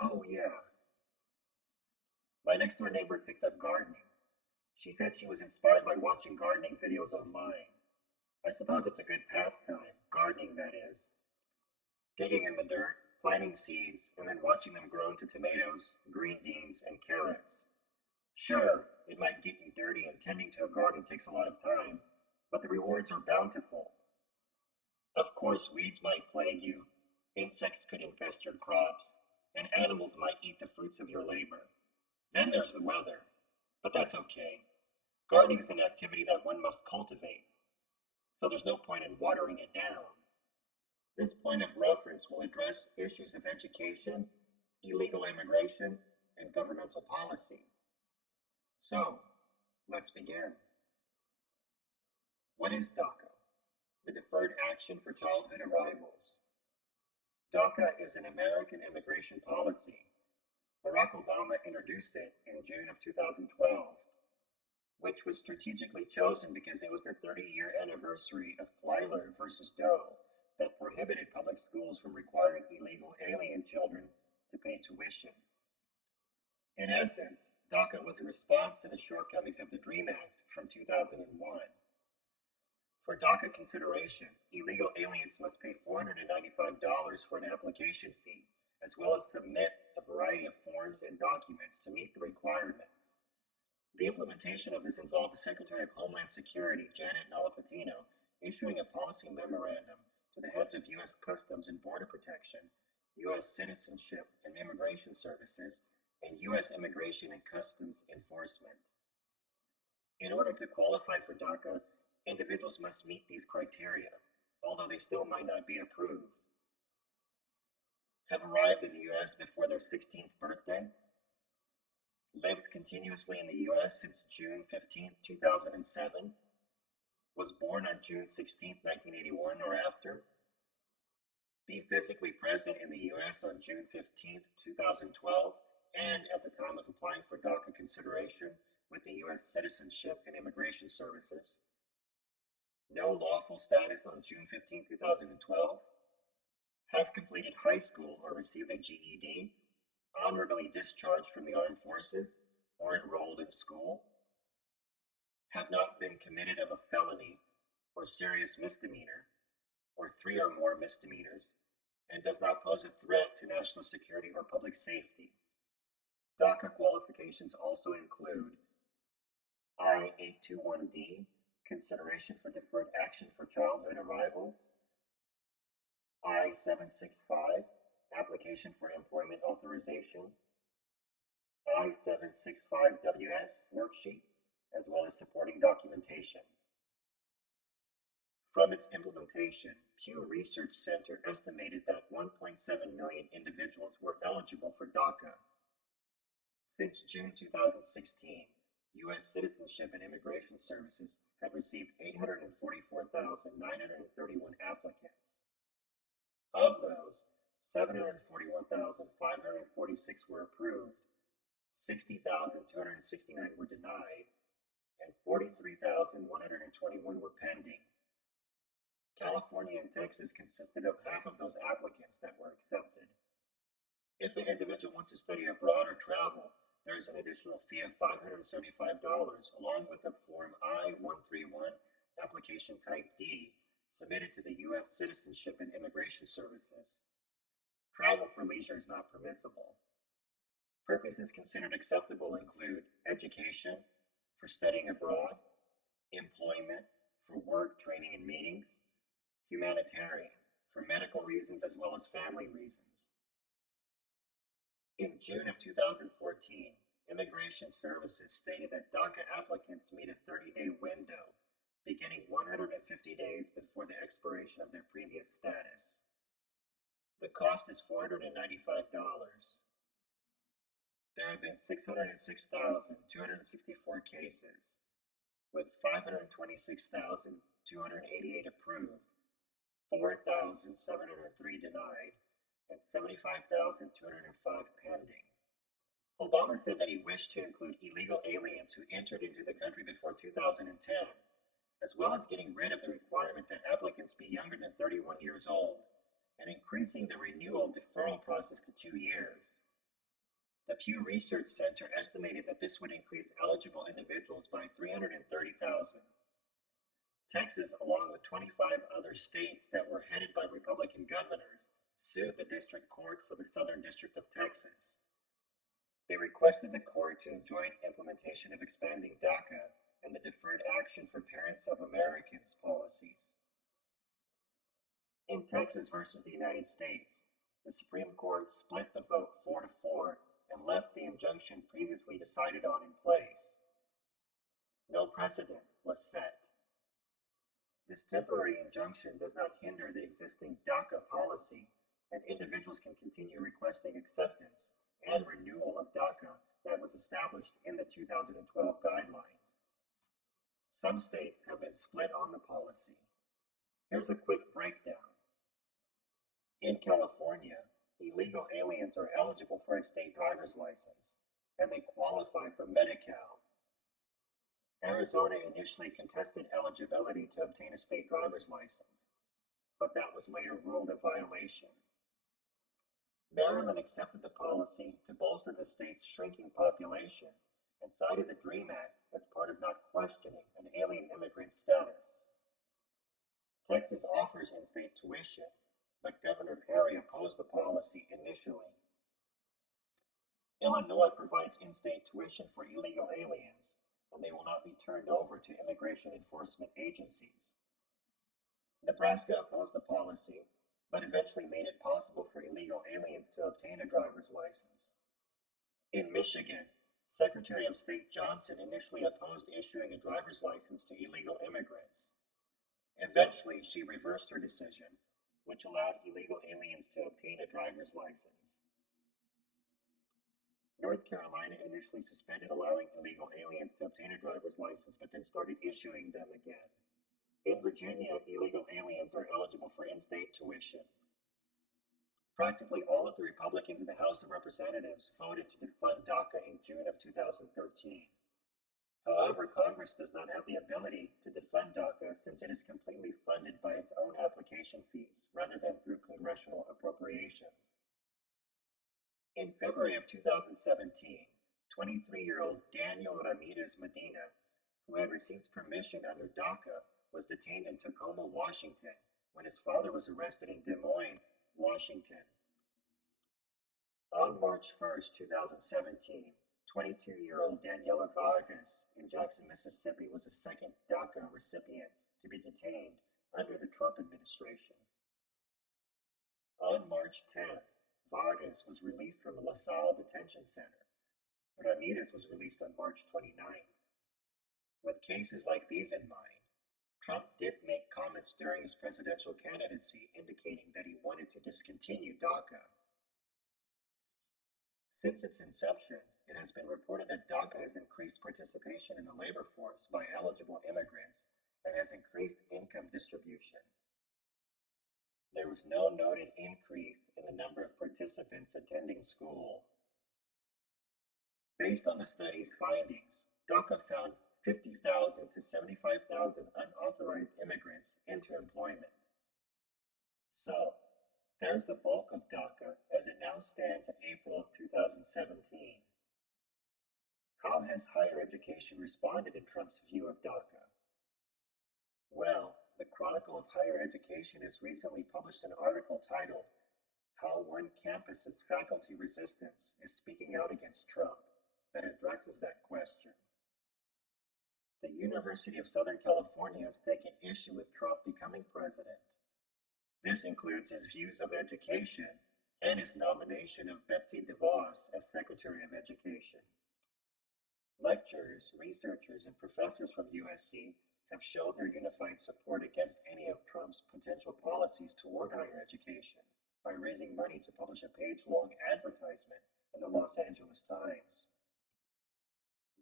Oh, yeah. My next door neighbor picked up gardening. She said she was inspired by watching gardening videos online. I suppose it's a good pastime, gardening that is. Digging in the dirt, planting seeds, and then watching them grow into tomatoes, green beans, and carrots. Sure, it might get you dirty and tending to a garden takes a lot of time, but the rewards are bountiful. Of course, weeds might plague you, insects could infest your crops, and animals might eat the fruits of your labor. Then there's the weather, but that's okay. Gardening is an activity that one must cultivate, so there's no point in watering it down. This point of reference will address issues of education, illegal immigration, and governmental policy. So, let's begin. What is DACA? The Deferred Action for Childhood Arrivals. DACA is an American immigration policy. Barack Obama introduced it in June of 2012, which was strategically chosen because it was the 30-year anniversary of Plyler versus Doe that prohibited public schools from requiring illegal alien children to pay tuition. In essence, DACA was a response to the shortcomings of the DREAM Act from 2001. For DACA consideration, illegal aliens must pay $495 for an application fee, as well as submit a variety of forms and documents to meet the requirements. The implementation of this involved the Secretary of Homeland Security, Janet Napolitano, issuing a policy memorandum to the heads of U.S. Customs and Border Protection, U.S. Citizenship and Immigration Services, and U.S. Immigration and Customs Enforcement. In order to qualify for DACA, individuals must meet these criteria, although they still might not be approved. Have arrived in the U.S. before their 16th birthday, lived continuously in the U.S. since June 15, 2007, was born on June 16, 1981 or after, be physically present in the U.S. on June 15, 2012, and at the time of applying for DACA consideration with the U.S. Citizenship and Immigration Services, no lawful status on June 15, 2012, have completed high school or received a GED, honorably discharged from the armed forces, or enrolled in school, have not been committed of a felony or serious misdemeanor, or 3 or more misdemeanors, and does not pose a threat to national security or public safety. DACA qualifications also include I-821D, consideration for deferred action for childhood arrivals, I-765, application for employment authorization, I-765WS worksheet, as well as supporting documentation. From its implementation, Pew Research Center estimated that 1.7 million individuals were eligible for DACA. Since June 2016, U.S. Citizenship and Immigration Services had received 844,931 applicants. Of those, 741,546 were approved, 60,269 were denied, and 43,121 were pending. California and Texas consisted of half of those applicants that were accepted. If an individual wants to study abroad or travel, there is an additional fee of $575, along with a Form I-131 Application Type D submitted to the U.S. Citizenship and Immigration Services. Travel for leisure is not permissible. Purposes considered acceptable include education, for studying abroad, employment, for work, training, and meetings, humanitarian, for medical reasons as well as family reasons. In June of 2014, Immigration Services stated that DACA applicants meet a 30-day window beginning 150 days before the expiration of their previous status. The cost is $495. There have been 606,264 cases, with 526,288 approved, 4,703 denied, and 75,205 pending. Obama said that he wished to include illegal aliens who entered into the country before 2010, as well as getting rid of the requirement that applicants be younger than 31 years old, and increasing the renewal deferral process to 2 years. The Pew Research Center estimated that this would increase eligible individuals by 330,000. Texas, along with 25 other states that were headed by Republican governors, sued the district court for the Southern District of Texas. They requested the court to enjoin implementation of expanding DACA and the Deferred Action for Parents of Americans policies. In Texas versus the United States, the Supreme Court split the vote 4-4 and left the injunction previously decided on in place. No precedent was set. This temporary injunction does not hinder the existing DACA policy, and individuals can continue requesting acceptance and renewal of DACA that was established in the 2012 guidelines. Some states have been split on the policy. Here's a quick breakdown. In California, illegal aliens are eligible for a state driver's license, and they qualify for Medi-Cal. Arizona initially contested eligibility to obtain a state driver's license, but that was later ruled a violation. Maryland accepted the policy to bolster the state's shrinking population and cited the DREAM Act as part of not questioning an alien immigrant's status. Texas offers in-state tuition, but Governor Perry opposed the policy initially. Illinois provides in-state tuition for illegal aliens, and they will not be turned over to immigration enforcement agencies. Nebraska opposed the policy, but eventually made it possible for illegal aliens to obtain a driver's license. In Michigan, Secretary of State Johnson initially opposed issuing a driver's license to illegal immigrants. Eventually, she reversed her decision, which allowed illegal aliens to obtain a driver's license. North Carolina initially suspended allowing illegal aliens to obtain a driver's license, but then started issuing them again. In Virginia, illegal aliens are eligible for in-state tuition. Practically all of the Republicans in the House of Representatives voted to defund DACA in June of 2013. However, Congress does not have the ability to defund DACA since it is completely funded by its own application fees rather than through congressional appropriations. In February of 2017, 23-year-old Daniel Ramirez Medina, who had received permission under DACA, was detained in Tacoma, Washington, when his father was arrested in Des Moines, Washington. On March 1st, 2017, 22-year-old Daniela Vargas in Jackson, Mississippi was the second DACA recipient to be detained under the Trump administration. On March 10th, Vargas was released from the LaSalle Detention Center. Ramirez was released on March 29th. With cases like these in mind, Trump did make comments during his presidential candidacy indicating that he wanted to discontinue DACA. Since its inception, it has been reported that DACA has increased participation in the labor force by eligible immigrants and has increased income distribution. There was no noted increase in the number of participants attending school. Based on the study's findings, DACA found 50,000 to 75,000 unauthorized immigrants into employment. So, there's the bulk of DACA as it now stands in April of 2017. How has higher education responded in Trump's view of DACA? Well, the Chronicle of Higher Education has recently published an article titled, "How One Campus's Faculty Resistance is Speaking Out Against Trump," that addresses that question. The University of Southern California has taken issue with Trump becoming president. This includes his views of education and his nomination of Betsy DeVos as Secretary of Education. Lecturers, researchers, and professors from USC have showed their unified support against any of Trump's potential policies toward higher education by raising money to publish a page-long advertisement in the Los Angeles Times.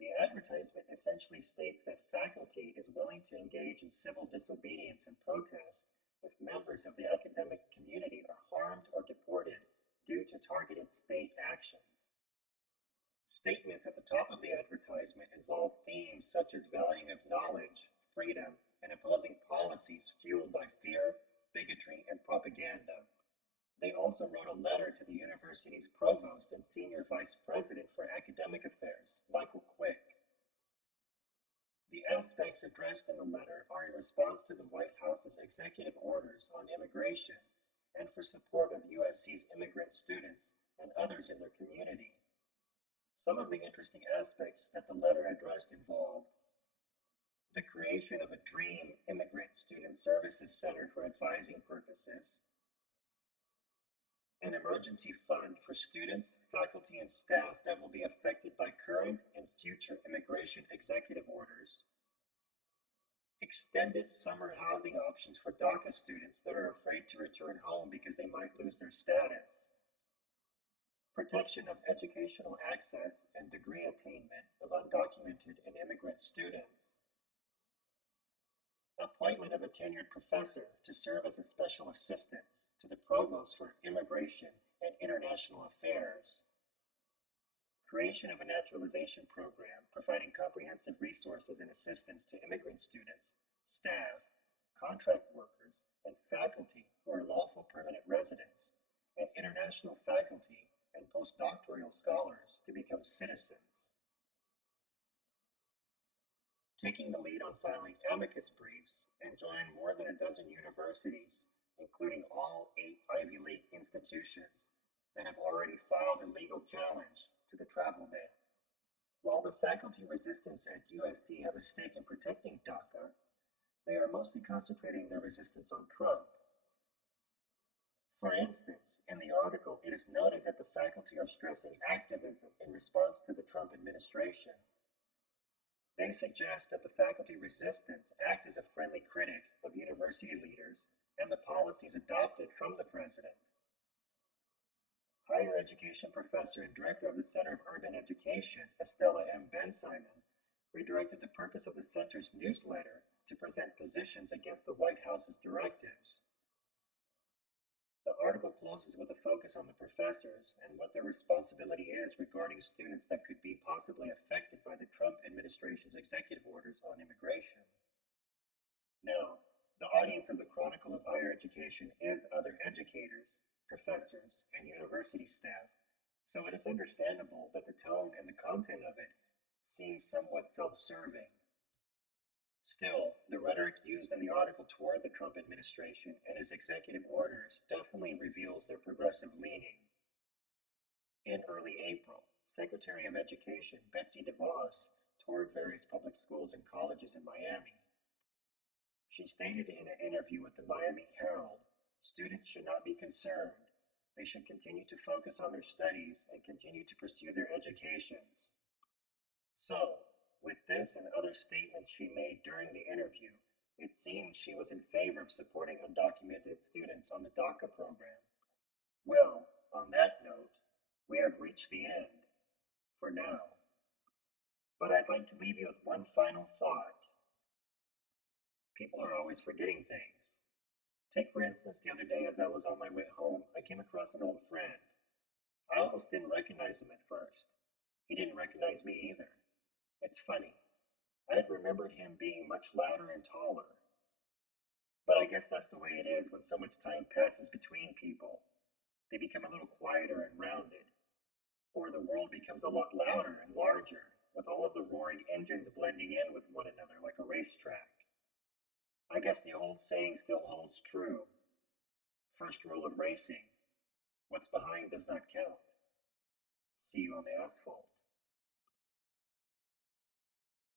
The advertisement essentially states that faculty is willing to engage in civil disobedience and protest if members of the academic community are harmed or deported due to targeted state actions. Statements at the top of the advertisement involve themes such as valuing of knowledge, freedom, and opposing policies fueled by fear, bigotry, and propaganda. They also wrote a letter to the university's provost and senior vice president for academic affairs, Michael Quick. The aspects addressed in the letter are in response to the White House's executive orders on immigration and for support of USC's immigrant students and others in their community. Some of the interesting aspects that the letter addressed involved the creation of a dream immigrant student services center for advising purposes, an emergency fund for students, faculty, and staff that will be affected by current and future immigration executive orders, extended summer housing options for DACA students that are afraid to return home because they might lose their status, protection of educational access and degree attainment of undocumented and immigrant students, appointment of a tenured professor to serve as a special assistant to the provost for immigration and international affairs, creation of a naturalization program providing comprehensive resources and assistance to immigrant students, staff, contract workers, and faculty who are lawful permanent residents, and international faculty and postdoctoral scholars to become citizens. Taking the lead on filing amicus briefs and joined more than a dozen universities, including all 8 Ivy League institutions that have already filed a legal challenge to the travel ban. While the faculty resistance at USC have a stake in protecting DACA, they are mostly concentrating their resistance on Trump. For instance, in the article, it is noted that the faculty are stressing activism in response to the Trump administration. They suggest that the faculty resistance act as a friendly critic of university leaders and the policies adopted from the president. Higher education professor and director of the Center of Urban Education, Estella M. Ben-Simon, redirected the purpose of the center's newsletter to present positions against the White House's directives. The article closes with a focus on the professors and what their responsibility is regarding students that could be possibly affected by the Trump administration's executive orders on immigration. Now, the audience of the Chronicle of Higher Education is other educators, professors, and university staff, so it is understandable that the tone and the content of it seems somewhat self-serving. Still, the rhetoric used in the article toward the Trump administration and his executive orders definitely reveals their progressive leaning. In early April, Secretary of Education Betsy DeVos toured various public schools and colleges in Miami. She stated in an interview with the Miami Herald, students should not be concerned. They should continue to focus on their studies and continue to pursue their educations. So, with this and other statements she made during the interview, it seems she was in favor of supporting undocumented students on the DACA program. Well, on that note, we have reached the end, for now. But I'd like to leave you with one final thought. People are always forgetting things. Take for instance, the other day as I was on my way home, I came across an old friend. I almost didn't recognize him at first. He didn't recognize me either. It's funny. I had remembered him being much louder and taller. But I guess that's the way it is when so much time passes between people. They become a little quieter and rounded. Or the world becomes a lot louder and larger, with all of the roaring engines blending in with one another like a racetrack. I guess the old saying still holds true. First rule of racing: what's behind does not count. See you on the asphalt.